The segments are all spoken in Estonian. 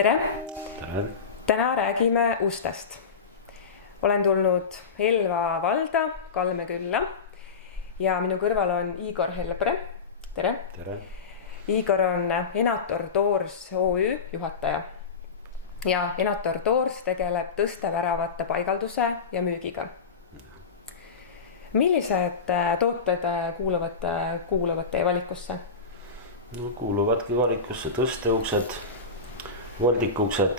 Tere! Tere! Täna räägime ustest. Olen tulnud Elva valda Kalme külla ja minu kõrval on Igor Hellepere. Tere! Tere! Igor on Enator Doors OÜ juhataja ja Enator Doors tegeleb tõsteväravate paigalduse ja müügiga. Millised tooted kuuluvad teie valikusse? No, kuuluvadki valikusse tõsteuksed, voldikuksed,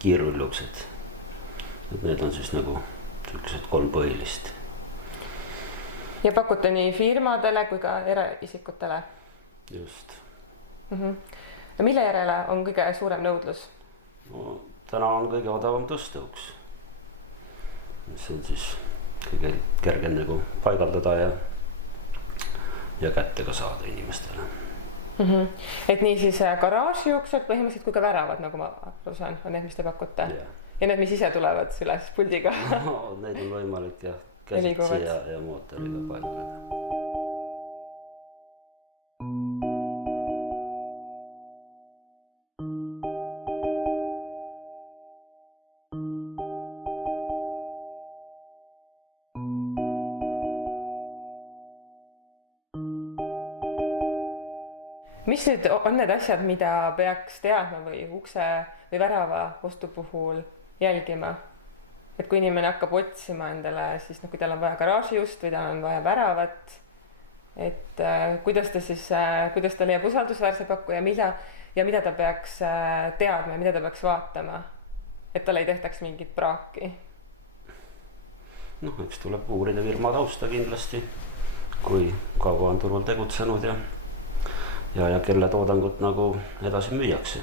kiirrulluksed. Need on siis nagu sellised 3 põhilist. Ja pakute nii firmadele kui ka eraisikutele? Just. Ja mille järele on kõige suurem nõudlus? No, täna on kõige odavam tõsteuks. See on siis kõige kergem nagu paigaldada ja kätte ka saada inimestele. Et nii siis garaažiuksed põhimõtteliselt kui ka väravad, nagu ma aru saan, on need, mis te pakute? Ja need, mis ise tulevad üles puldiga? No, neid on võimalik jah, käsitsi ja mootoriga paigaldada. Mis nüüd on need asjad, mida peaks teadma või ukse või värava ostu puhul jälgima? Et kui inimene hakkab otsima endale, siis kui tal on vaja garaažiust või tal on vaja väravat, et kuidas ta leiab usaldusväärse pakkuja ja mida ta peaks teadma ja mida ta peaks vaatama, et tal ei tehtaks mingit praaki? No, eks tuleb uurida firma tausta kindlasti, kui kaua on turul tegutsenud ja kelle toodangut nagu edasi müüakse.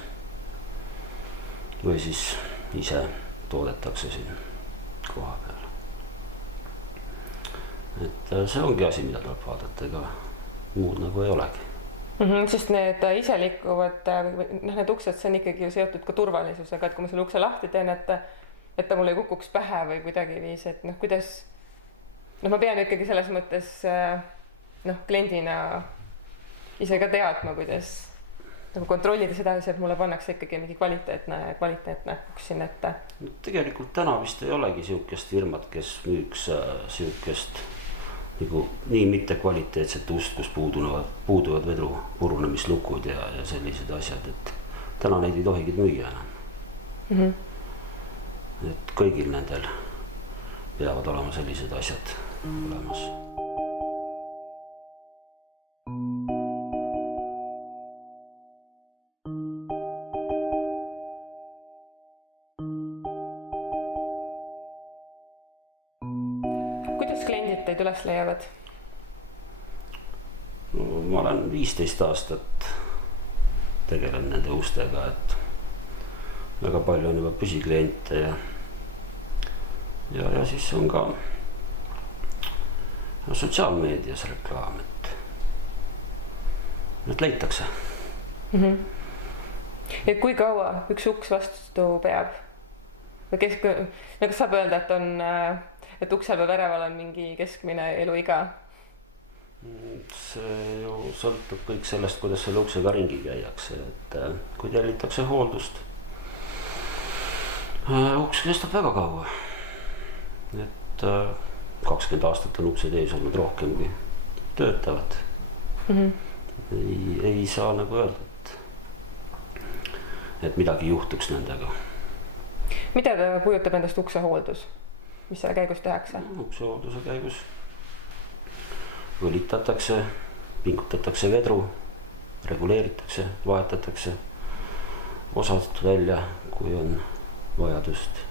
Või siis ise toodetakse siin koha peal. Et see ongi asi, mida tuleb vaadata, ega muud nagu ei olegi. Sest need ise liikuvad, need uksed, see on ikkagi ju seotud ka turvalisusega, et kui ma selle ukse lahti teen, et ta mulle ei kukuks pähe või kuidagi viis, et kuidas, ma pean ikkagi selles mõttes kliendina ise ka teadma, kuidas kontrollida seda, et mulle pannakse ikkagi mingi kvaliteetne uks siin ette. Tegelikult täna vist ei olegi siukest firmat, kes müüks siukest nii mitte kvaliteetset ust, kus puuduvad vedru purunemislukud ja sellised asjad, et täna neid ei tohigi müüa enam. Et kõigil nendel peavad olema sellised asjad olemas. Kuidas kliendid teid üles leiavad? No, ma olen 15 aastat tegelen nende ustega, et väga palju on juba püsikliente ja siis on ka sotsiaalmeedias reklaam, et leitakse. Et kui kaua üks uks vastu peab? Kas saab öelda, et uksel või väraval on mingi keskmine eluiga? See ju sõltub kõik sellest, kuidas selle uksega ringi käiakse, et kui tellitakse hooldust, uks kestab väga kaua. Et 20 aastat on uksed ees olnud rohkemgi töötavad. Ei saa nagu öelda, et midagi juhtuks nendega. Mida ta kujutab endast ukse hooldus? Mis selle käigus tehakse? Ukse hoolduse käigus võlitatakse, pingutatakse vedru, reguleeritakse, vahetatakse osad välja, kui on vajadust.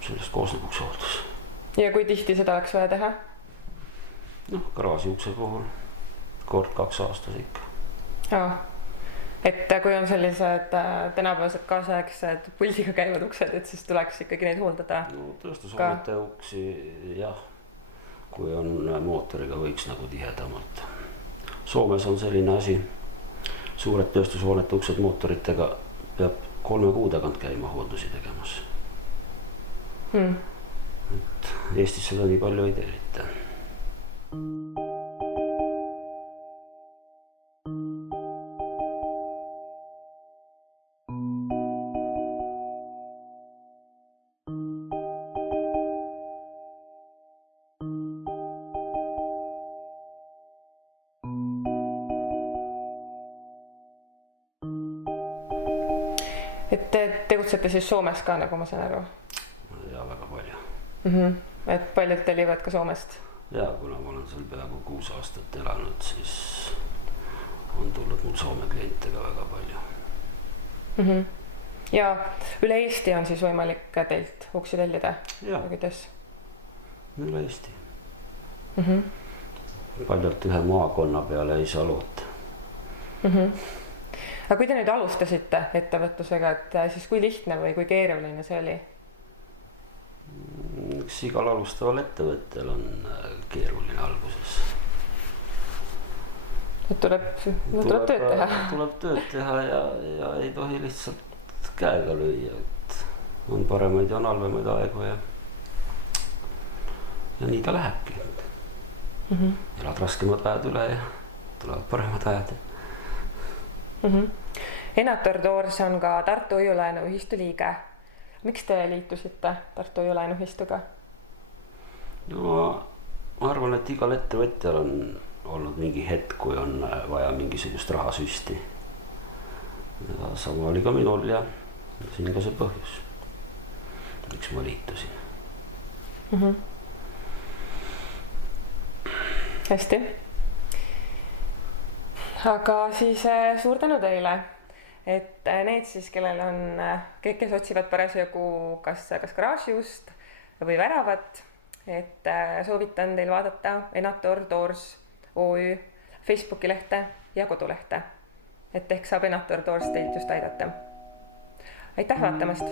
Sellest koosneb ukse hooldus. Ja kui tihti seda oleks vaja teha? Garaaži ukse puhul kord 2 aastas ikka. Et kui on sellised tänapäevased kaasaegsed puldiga käivad uksed, et siis tuleks ikkagi neid hooldada? Tööstushoonete uksi jah, kui on mootoriga võiks nagu tihedamalt. Soomes on selline asi, suured tööstushoonete uksed mootoritega peab 3 kuu tagant käima hooldusi tegemas. Et Eestis seda nii palju ei tellita. et te tegutsete siis Soomes ka, nagu ma saan aru? Ja väga palju. Et paljud tellivad ka Soomest? Ja kuna ma olen seal peaaegu 6 aastat elanud, siis on tulnud mul Soome kliente ka väga palju. Ja üle Eesti on siis võimalik teilt uksi tellida? Ja, üle Eesti. Paljalt ühe maakonna peale ei saa loota. Aga kui te nüüd alustasite ettevõtlusega, et siis kui lihtne või kui keeruline see oli? Eks igal alustaval ettevõttel on keeruline alguses. Tuleb tööd teha. Tuleb tööd teha ja ei tohi lihtsalt käega lüüa. On paremaid ja on halvemaid aegu ja nii ta lähebki. Elad raskemad ajad üle ja tulevad paremad ajad. Enator Toors on ka Tartu Hoiu-laenuühistu liige. Miks te liitusite Tartu Hoiu-laenuühistuga? No ma arvan, et igal ettevõtjal on olnud mingi hetk, kui on vaja mingisugust rahasüsti. Ja sama oli ka minul ja siin ka see põhjus, miks ma liitusin. Hästi. Aga siis suur tänu teile, et need siis, kellel on, kes otsivad parasjagu kas garaažiust või väravat, et soovitan teil vaadata Enator Toors OÜ Facebooki lehte ja kodulehte, et ehk saab Enator Toors teilt just aidata. Aitäh vaatamast!